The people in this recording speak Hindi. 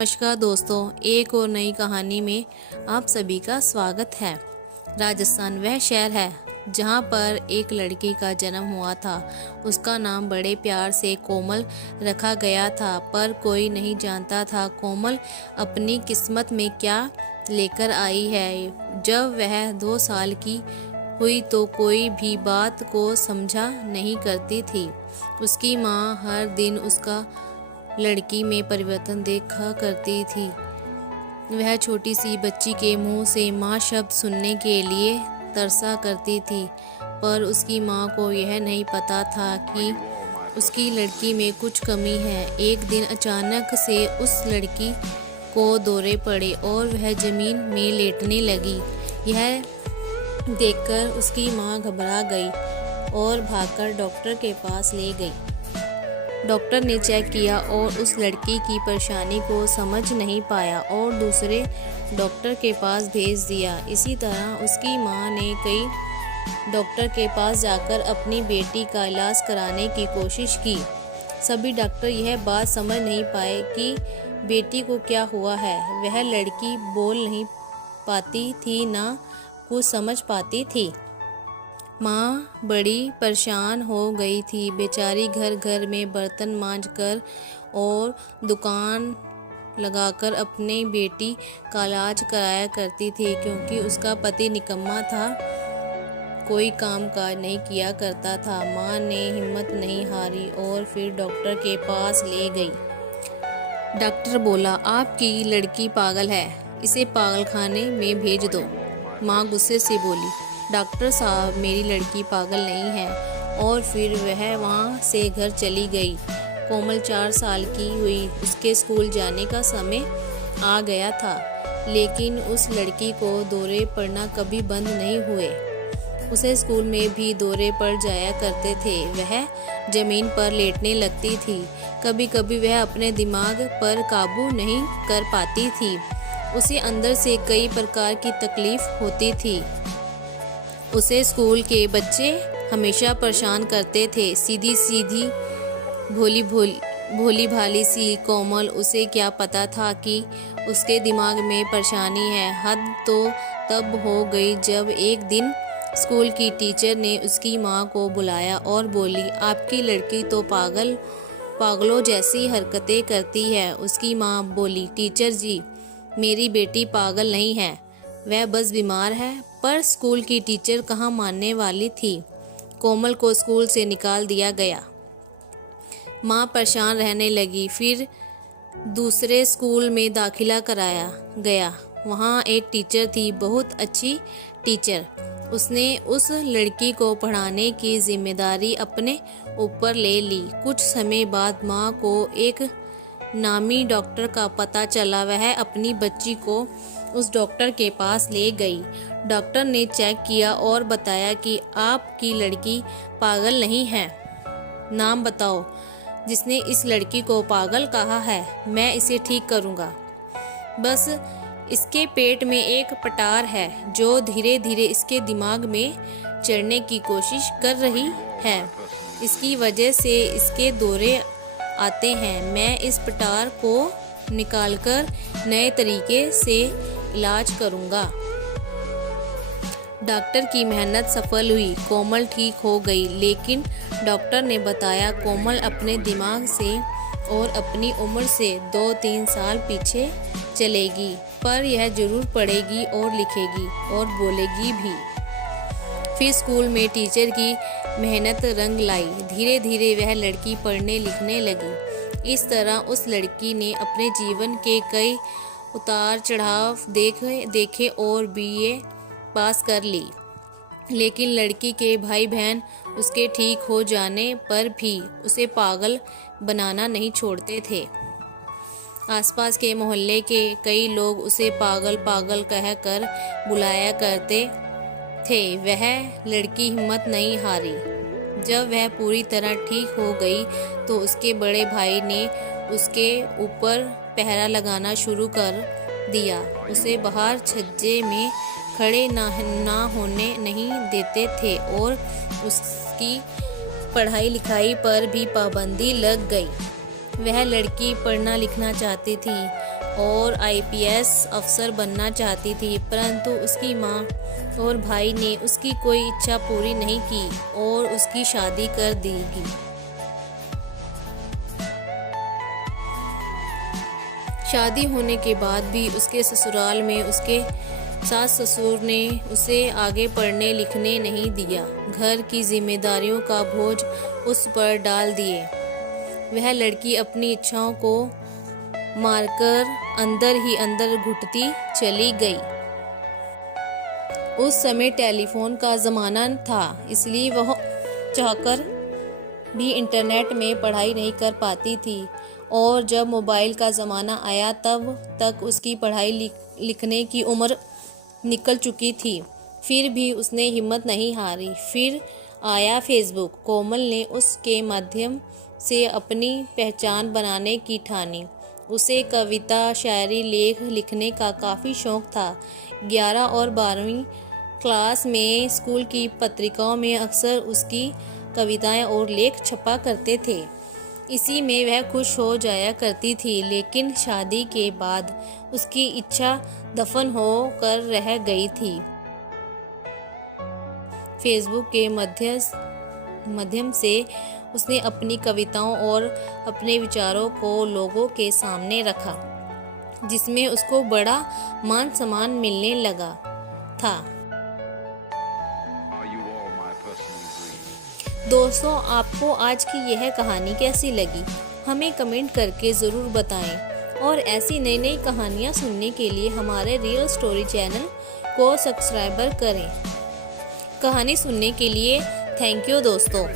नमस्कार दोस्तों, एक और नई कहानी में आप सभी का स्वागत है। राजस्थान वह शहर है जहाँ पर एक लड़की का जन्म हुआ था। उसका नाम बड़े प्यार से कोमल रखा गया था, पर कोई नहीं जानता था कोमल अपनी किस्मत में क्या लेकर आई है। जब वह 2 साल की हुई तो कोई भी बात को समझा नहीं करती थी। उसकी माँ हर दिन उसका लड़की में परिवर्तन देखा करती थी। वह छोटी सी बच्ची के मुंह से माँ शब्द सुनने के लिए तरसा करती थी, पर उसकी माँ को यह नहीं पता था कि उसकी लड़की में कुछ कमी है। एक दिन अचानक से उस लड़की को दौरे पड़े और वह जमीन में लेटने लगी। यह देखकर उसकी माँ घबरा गई और भागकर डॉक्टर के पास ले गई। डॉक्टर ने चेक किया और उस लड़की की परेशानी को समझ नहीं पाया और दूसरे डॉक्टर के पास भेज दिया। इसी तरह उसकी माँ ने कई डॉक्टर के पास जाकर अपनी बेटी का इलाज कराने की कोशिश की। सभी डॉक्टर यह बात समझ नहीं पाए कि बेटी को क्या हुआ है। वह लड़की बोल नहीं पाती थी, ना कुछ समझ पाती थी। माँ बड़ी परेशान हो गई थी। बेचारी घर घर में बर्तन मांजकर और दुकान लगाकर अपनी बेटी का इलाज कराया करती थी, क्योंकि उसका पति निकम्मा था, कोई काम काज नहीं किया करता था। माँ ने हिम्मत नहीं हारी और फिर डॉक्टर के पास ले गई। डॉक्टर बोला, आपकी लड़की पागल है, इसे पागलखाने में भेज दो। माँ गुस्से से बोली, डॉक्टर साहब, मेरी लड़की पागल नहीं है। और फिर वह वहाँ से घर चली गई। कोमल 4 साल की हुई। उसके स्कूल जाने का समय आ गया था, लेकिन उस लड़की को दौरे पड़ना कभी बंद नहीं हुए। उसे स्कूल में भी दौरे पड़ जाया करते थे। वह जमीन पर लेटने लगती थी। कभी कभी वह अपने दिमाग पर काबू नहीं कर पाती थी। उसे अंदर से कई प्रकार की तकलीफ होती थी। उसे स्कूल के बच्चे हमेशा परेशान करते थे। सीधी सीधी भोली भाली सी कोमल, उसे क्या पता था कि उसके दिमाग में परेशानी है। हद तो तब हो गई जब एक दिन स्कूल की टीचर ने उसकी माँ को बुलाया और बोली, आपकी लड़की तो पागलों जैसी हरकतें करती है। उसकी माँ बोली, टीचर जी, मेरी बेटी पागल नहीं है, वह बस बीमार है। पर स्कूल की टीचर कहाँ मानने वाली थी। कोमल को स्कूल से निकाल दिया गया। माँ परेशान रहने लगी। फिर दूसरे स्कूल में दाखिला कराया गया। वहाँ एक टीचर थी, बहुत अच्छी टीचर। उसने उस लड़की को पढ़ाने की जिम्मेदारी अपने ऊपर ले ली। कुछ समय बाद माँ को एक नामी डॉक्टर का पता चला। वह अपनी बच्ची को उस डॉक्टर के पास ले गई। डॉक्टर ने चेक किया और बताया कि आपकी लड़की पागल नहीं है। नाम बताओ जिसने इस लड़की को पागल कहा है, मैं इसे ठीक करूँगा। बस इसके पेट में एक पटार है जो धीरे धीरे इसके दिमाग में चढ़ने की कोशिश कर रही है। इसकी वजह से इसके दौरे आते हैं। मैं इस पटार को निकालकर नए तरीके से इलाज करूँगा। डॉक्टर की मेहनत सफल हुई। कोमल ठीक हो गई, लेकिन डॉक्टर ने बताया कोमल अपने दिमाग से और अपनी उम्र से 2-3 साल पीछे चलेगी, पर यह जरूर पढ़ेगी और लिखेगी और बोलेगी भी। फिर स्कूल में टीचर की मेहनत रंग लाई। धीरे धीरे वह लड़की पढ़ने लिखने लगी। इस तरह उस लड़की ने अपने जीवन के कई उतार चढ़ाव देखे और BA पास कर ली। लेकिन लड़की के भाई बहन उसके ठीक हो जाने पर भी उसे पागल बनाना नहीं छोड़ते थे। आसपास के मोहल्ले के कई लोग उसे पागल पागल कहकर बुलाया करते थे। वह लड़की हिम्मत नहीं हारी। जब वह पूरी तरह ठीक हो गई तो उसके बड़े भाई ने उसके ऊपर पहरा लगाना शुरू कर दिया। उसे बाहर छज्जे में खड़े ना होने नहीं देते थे और उसकी पढ़ाई लिखाई पर भी पाबंदी लग गई। वह लड़की पढ़ना लिखना चाहती थी और आईपीएस अफसर बनना चाहती थी, परंतु उसकी माँ और भाई ने उसकी कोई इच्छा पूरी नहीं की और उसकी शादी कर दी गई। शादी होने के बाद भी उसके ससुराल में उसके सास ससुर ने उसे आगे पढ़ने लिखने नहीं दिया। घर की जिम्मेदारियों का बोझ उस पर डाल दिए। वह लड़की अपनी इच्छाओं को मारकर अंदर ही अंदर घुटती चली गई। उस समय टेलीफोन का ज़माना था, इसलिए वह चाहकर भी इंटरनेट में पढ़ाई नहीं कर पाती थी, और जब मोबाइल का ज़माना आया तब तक उसकी पढ़ाई लिखने की उम्र निकल चुकी थी। फिर भी उसने हिम्मत नहीं हारी। फिर आया फेसबुक। कोमल ने उसके माध्यम से अपनी पहचान बनाने की ठानी। उसे कविता, शायरी, लेख लिखने का काफ़ी शौक़ था। 11 और 12वीं क्लास में स्कूल की पत्रिकाओं में अक्सर उसकी कविताएं और लेख छपा करते थे। इसी में वह खुश हो जाया करती थी, लेकिन शादी के बाद उसकी इच्छा दफन हो कर रह गई थी। फेसबुक के माध्यम से उसने अपनी कविताओं और अपने विचारों को लोगों के सामने रखा, जिसमें उसको बड़ा मान सम्मान मिलने लगा था। दोस्तों, आपको आज की यह कहानी कैसी लगी? हमें कमेंट करके ज़रूर बताएं, और ऐसी नई नई कहानियाँ सुनने के लिए हमारे रियल स्टोरी चैनल को सब्सक्राइब करें। कहानी सुनने के लिए थैंक यू दोस्तों।